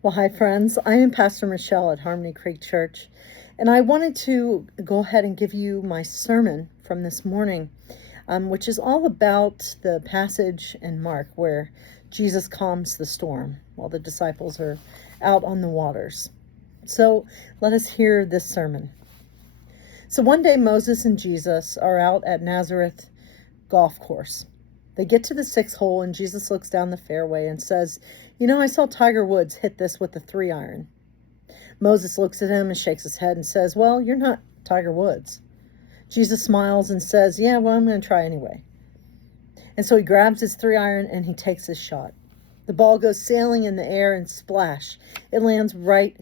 Well, hi, friends. I am Pastor Michelle at Harmony Creek Church, and I wanted to go ahead and give you my sermon from this morning, which is all about the passage in Mark where Jesus calms the storm while the disciples are out on the waters. So let us hear this sermon. So one day Moses and Jesus are out at Nazareth golf course. They get to the sixth hole and Jesus looks down the fairway and says, I saw Tiger Woods hit this with a 3-iron. Moses looks at him and shakes his head and says, well, you're not Tiger Woods. Jesus smiles and says, yeah, well, I'm going to try anyway. And so he grabs his 3-iron and he takes his shot. The ball goes sailing in the air and splash. It lands right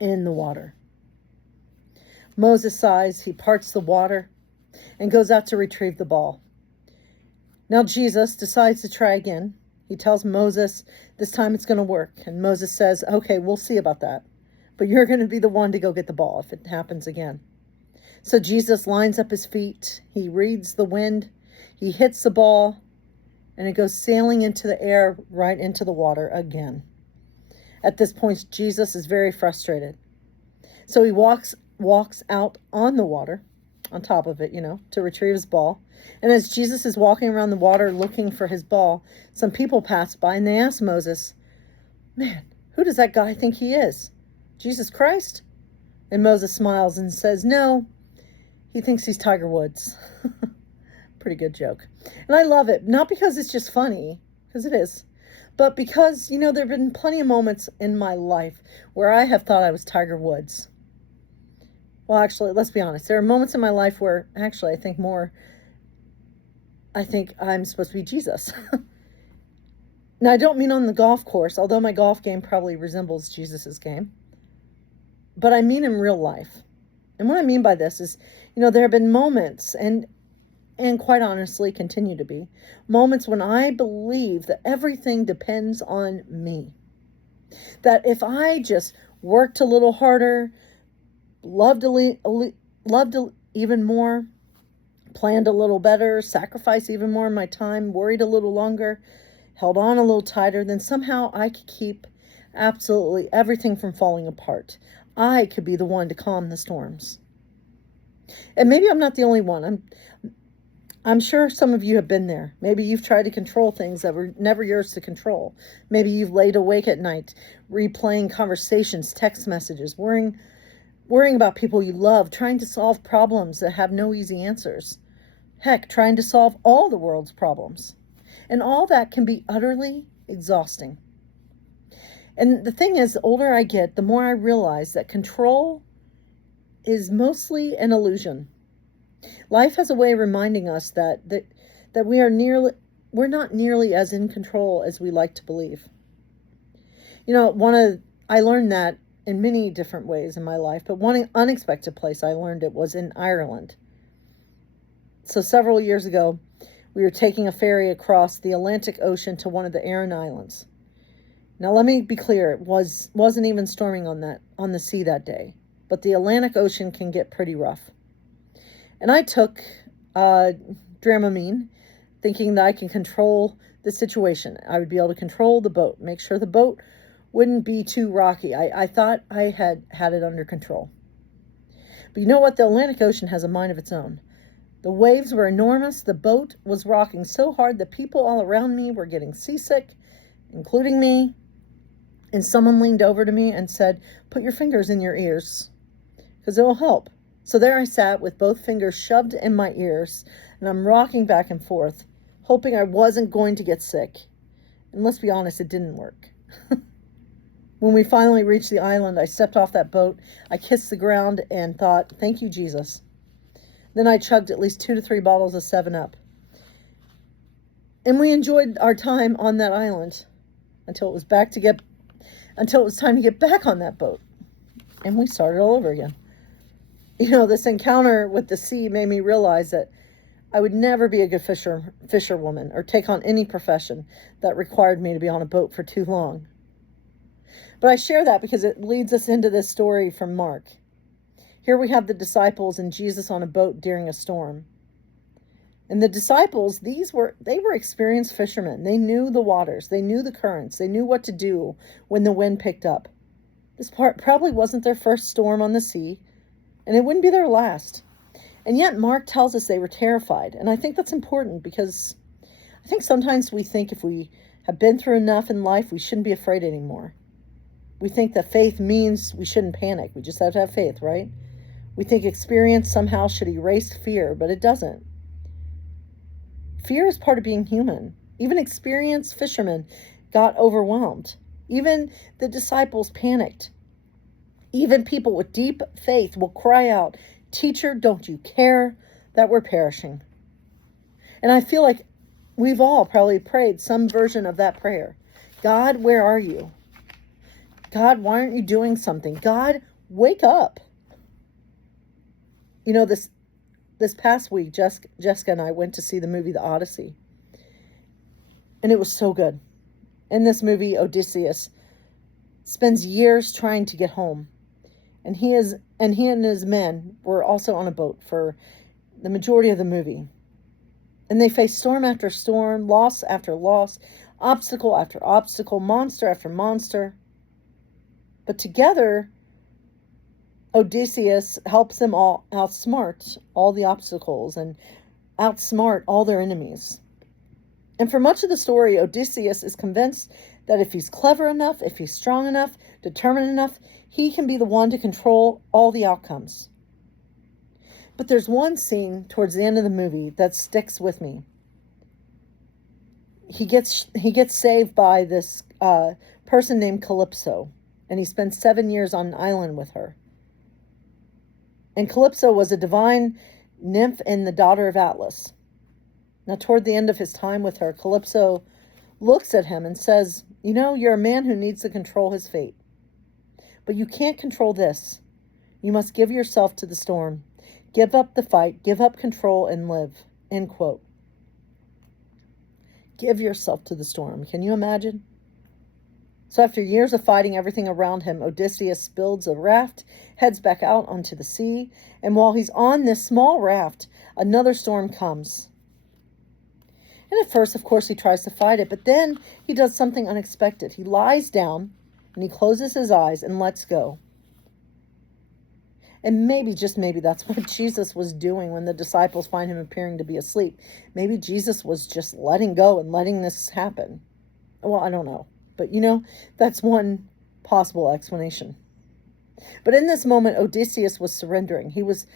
in the water. Moses sighs, he parts the water and goes out to retrieve the ball. Now Jesus decides to try again. He tells Moses, this time it's going to work. And Moses says, okay, we'll see about that. But you're going to be the one to go get the ball if it happens again. So Jesus lines up his feet. He reads the wind. He hits the ball. And it goes sailing into the air right into the water again. At this point, Jesus is very frustrated. So he walks out on the water, on top of it, to retrieve his ball. And as Jesus is walking around the water looking for his ball, some people pass by and they ask Moses, man, who does that guy think he is? Jesus Christ? And Moses smiles and says, no, he thinks he's Tiger Woods. Pretty good joke. And I love it, not because it's just funny, because it is, but because, there have been plenty of moments in my life where I have thought I was Tiger Woods. Well, actually, let's be honest. There are moments in my life where actually I think I'm supposed to be Jesus. Now, I don't mean on the golf course, although my golf game probably resembles Jesus's game. But I mean in real life. And what I mean by this is, there have been moments, and quite honestly continue to be, moments when I believe that everything depends on me. That if I just worked a little harder, loved even more, planned a little better, sacrificed even more of my time, worried a little longer, held on a little tighter, then somehow I could keep absolutely everything from falling apart. I could be the one to calm the storms. And maybe I'm not the only one. I'm sure some of you have been there. Maybe you've tried to control things that were never yours to control. Maybe you've laid awake at night, replaying conversations, text messages, worrying about people you love, trying to solve problems that have no easy answers. Heck, trying to solve all the world's problems. And all that can be utterly exhausting. And the thing is, the older I get, the more I realize that control is mostly an illusion. Life has a way of reminding us that we're not nearly as in control as we like to believe. I learned that in many different ways in my life, but one unexpected place I learned it was in Ireland. So several years ago, we were taking a ferry across the Atlantic Ocean to one of the Aran Islands. Now, let me be clear, it wasn't even storming on the sea that day, but the Atlantic Ocean can get pretty rough. And I took Dramamine, thinking that I can control the situation. I would be able to control the boat, make sure the boat wouldn't be too rocky. I thought I had it under control. But you know what? The Atlantic Ocean has a mind of its own. The waves were enormous. The boat was rocking so hard that people all around me were getting seasick, including me. And someone leaned over to me and said, put your fingers in your ears, because it will help. So there I sat with both fingers shoved in my ears, and I'm rocking back and forth, hoping I wasn't going to get sick. And let's be honest, it didn't work. When we finally reached the island, I stepped off that boat, I kissed the ground and thought, thank you, Jesus. Then I chugged at least 2 to 3 bottles of 7-Up. And we enjoyed our time on that island until it was time to get back on that boat. And we started all over again. This encounter with the sea made me realize that I would never be a good fisherwoman or take on any profession that required me to be on a boat for too long. But I share that because it leads us into this story from Mark. Here we have the disciples and Jesus on a boat during a storm. And the disciples, they were experienced fishermen. They knew the waters, they knew the currents, they knew what to do when the wind picked up. This part probably wasn't their first storm on the sea, and it wouldn't be their last. And yet Mark tells us they were terrified. And I think that's important because I think sometimes we think if we have been through enough in life, we shouldn't be afraid anymore. We think that faith means we shouldn't panic. We just have to have faith, right? We think experience somehow should erase fear, but it doesn't. Fear is part of being human. Even experienced fishermen got overwhelmed. Even the disciples panicked. Even people with deep faith will cry out, "Teacher, don't you care that we're perishing?" And I feel like we've all probably prayed some version of that prayer. God, where are you? God, why aren't you doing something? God, wake up. You know, this past week, Jessica and I went to see the movie The Odyssey. And it was so good. In this movie, Odysseus spends years trying to get home. And he and his men were also on a boat for the majority of the movie. And they face storm after storm, loss after loss, obstacle after obstacle, monster after monster. But together, Odysseus helps them all outsmart all the obstacles and outsmart all their enemies. And for much of the story, Odysseus is convinced that if he's clever enough, if he's strong enough, determined enough, he can be the one to control all the outcomes. But there's one scene towards the end of the movie that sticks with me. He gets saved by this person named Calypso, and he spends 7 years on an island with her. And Calypso was a divine nymph and the daughter of Atlas. Now, toward the end of his time with her, Calypso looks at him and says, "You know, you're a man who needs to control his fate. But you can't control this. You must give yourself to the storm. Give up the fight, give up control, and live." End quote. Give yourself to the storm. Can you imagine? So after years of fighting everything around him, Odysseus builds a raft, heads back out onto the sea, and while he's on this small raft, another storm comes. And at first, of course, he tries to fight it, but then he does something unexpected. He lies down, and he closes his eyes and lets go. And maybe, just maybe, that's what Jesus was doing when the disciples find him appearing to be asleep. Maybe Jesus was just letting go and letting this happen. Well, I don't know. But, you know, that's one possible explanation. But in this moment, Odysseus was surrendering. He was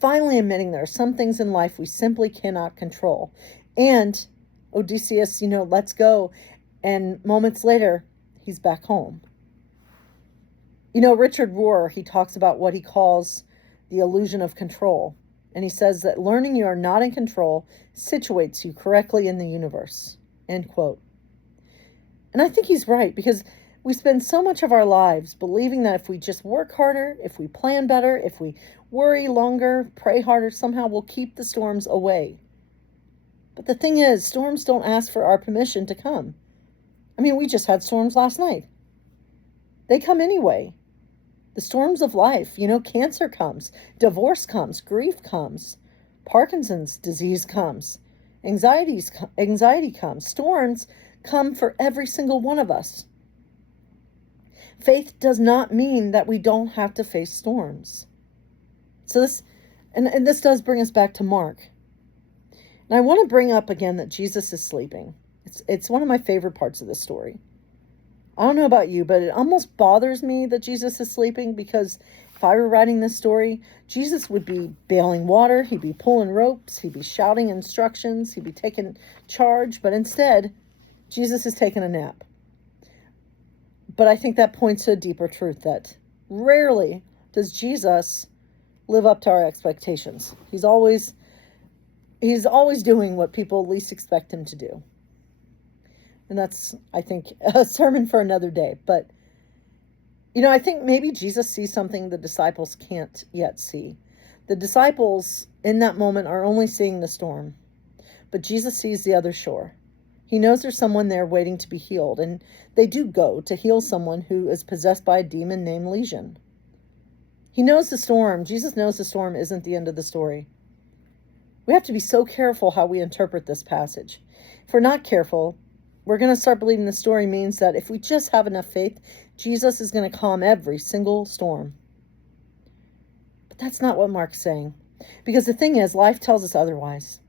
finally admitting there are some things in life we simply cannot control. And Odysseus, lets go. And moments later, he's back home. Richard Rohr, he talks about what he calls the illusion of control. And he says that learning you are not in control situates you correctly in the universe. End quote. And I think he's right, because we spend so much of our lives believing that if we just work harder, if we plan better, if we worry longer, pray harder, somehow we'll keep the storms away. But the thing is, storms don't ask for our permission to come. I mean, we just had storms last night. They come anyway. The storms of life, cancer comes, divorce comes, grief comes, Parkinson's disease comes, anxiety comes, storms come for every single one of us. Faith does not mean that we don't have to face storms. So this does bring us back to Mark. And I want to bring up again that Jesus is sleeping. It's one of my favorite parts of this story. I don't know about you, but it almost bothers me that Jesus is sleeping, because if I were writing this story, Jesus would be bailing water, he'd be pulling ropes, he'd be shouting instructions, he'd be taking charge, but instead, Jesus is taking a nap. But I think that points to a deeper truth, that rarely does Jesus live up to our expectations. He's always doing what people least expect him to do. And that's, I think, a sermon for another day. But, I think maybe Jesus sees something the disciples can't yet see. The disciples in that moment are only seeing the storm, but Jesus sees the other shore. He knows there's someone there waiting to be healed, and they do go to heal someone who is possessed by a demon named Legion. He knows the storm. Jesus knows the storm isn't the end of the story. We have to be so careful how we interpret this passage. If we're not careful, we're going to start believing the story means that if we just have enough faith, Jesus is going to calm every single storm. But that's not what Mark's saying. Because the thing is, life tells us otherwise.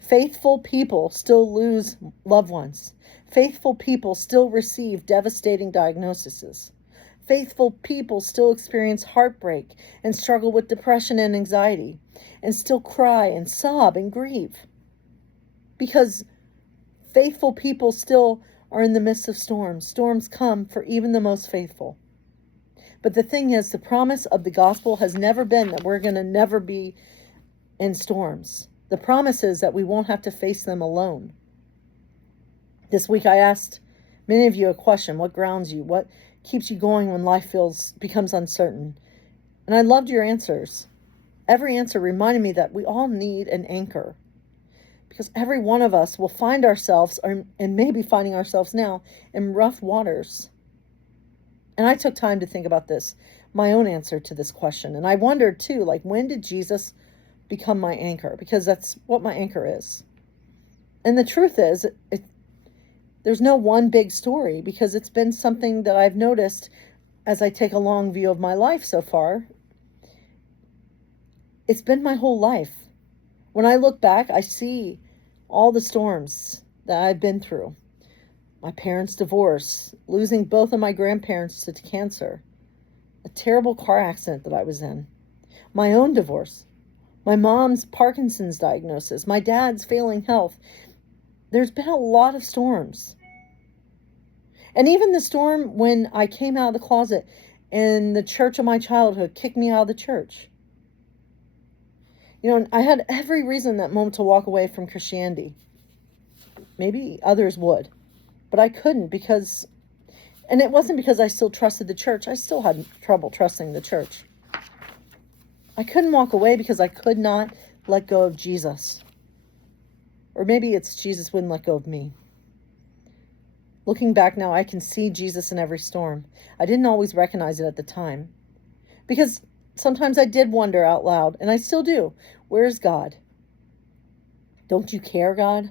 Faithful people still lose loved ones. Faithful people still receive devastating diagnoses. Faithful people still experience heartbreak and struggle with depression and anxiety, and still cry and sob and grieve. Because faithful people still are in the midst of storms. Storms come for even the most faithful. But the thing is, the promise of the gospel has never been that we're going to never be in storms. The promise is that we won't have to face them alone. This week I asked many of you a question: what grounds you? What keeps you going when life becomes uncertain? And I loved your answers. Every answer reminded me that we all need an anchor. Because every one of us will find ourselves, and maybe finding ourselves now, in rough waters. And I took time to think about this, my own answer to this question. And I wondered too, when did Jesus become my anchor? Because that's what my anchor is. And the truth is, there's no one big story, because it's been something that I've noticed as I take a long view of my life so far. It's been my whole life. When I look back, I see all the storms that I've been through. My parents' divorce, losing both of my grandparents to cancer, a terrible car accident that I was in, my own divorce, my mom's Parkinson's diagnosis, my dad's failing health. There's been a lot of storms. And even the storm when I came out of the closet and the church of my childhood kicked me out of the church. I had every reason that moment to walk away from Christianity. Maybe others would, but I couldn't and it wasn't because I still trusted the church. I still had trouble trusting the church. I couldn't walk away because I could not let go of Jesus. Or maybe it's Jesus wouldn't let go of me. Looking back now, I can see Jesus in every storm. I didn't always recognize it at the time. Because sometimes I did wonder out loud, and I still do, where's God? Don't you care, God?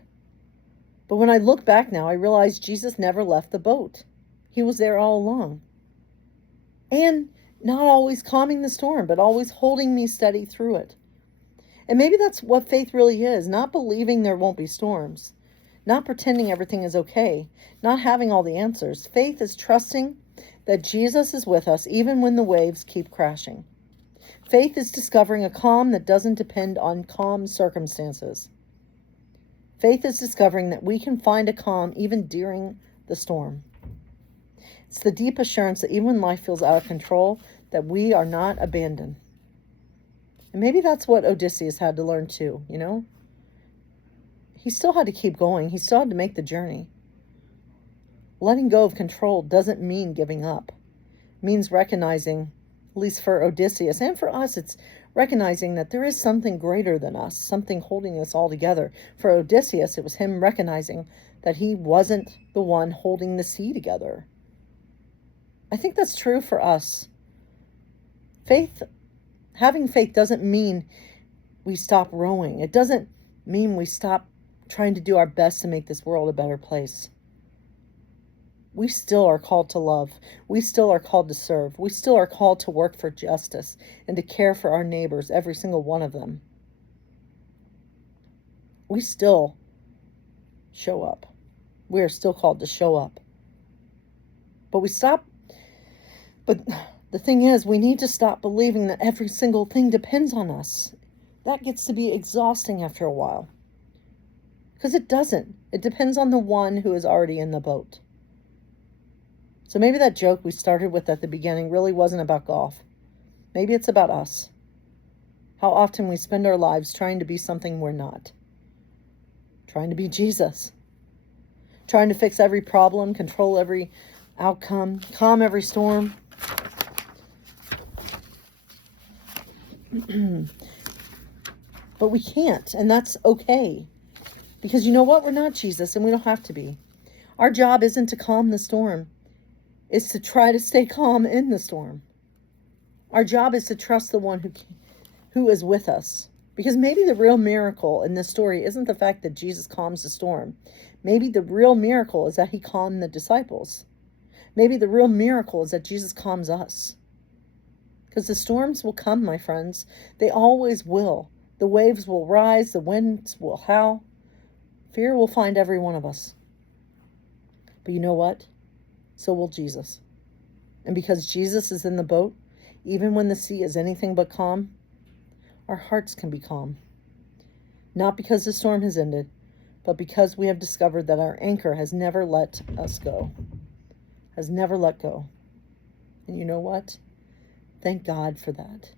But when I look back now, I realize Jesus never left the boat. He was there all along. And not always calming the storm, but always holding me steady through it. And maybe that's what faith really is, not believing there won't be storms, not pretending everything is okay, not having all the answers. Faith is trusting that Jesus is with us even when the waves keep crashing. Faith is discovering a calm that doesn't depend on calm circumstances. Faith is discovering that we can find a calm even during the storm. It's the deep assurance that even when life feels out of control, that we are not abandoned. And maybe that's what Odysseus had to learn too, He still had to keep going. He still had to make the journey. Letting go of control doesn't mean giving up. It means recognizing, at least for Odysseus and for us, it's recognizing that there is something greater than us, something holding us all together. For Odysseus, it was him recognizing that he wasn't the one holding the sea together. I think that's true for us. Having faith doesn't mean we stop rowing. It doesn't mean we stop trying to do our best to make this world a better place. We still are called to love. We still are called to serve. We still are called to work for justice and to care for our neighbors, every single one of them. We still show up. We are still called to show up. But the thing is, we need to stop believing that every single thing depends on us. That gets to be exhausting after a while. Because it doesn't. It depends on the one who is already in the boat. So maybe that joke we started with at the beginning really wasn't about golf. Maybe it's about us. How often we spend our lives trying to be something we're not. Trying to be Jesus. Trying to fix every problem, control every outcome, calm every storm. But we can't, and that's okay. Because you know what? We're not Jesus, and we don't have to be. Our job isn't to calm the storm. It's to try to stay calm in the storm. Our job is to trust the one who is with us. Because maybe the real miracle in this story isn't the fact that Jesus calms the storm. Maybe the real miracle is that he calmed the disciples. Maybe the real miracle is that Jesus calms us. Because the storms will come, my friends. They always will. The waves will rise, the winds will howl. Fear will find every one of us. But you know what? So will Jesus. And because Jesus is in the boat, even when the sea is anything but calm, our hearts can be calm. Not because the storm has ended, but because we have discovered that our anchor has never let us go. Has never let go. And you know what? Thank God for that.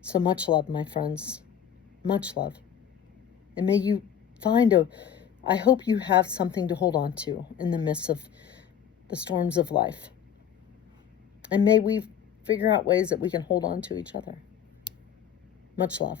So much love, my friends. Much love. And may you I hope you have something to hold on to in the midst of the storms of life. And may we figure out ways that we can hold on to each other. Much love.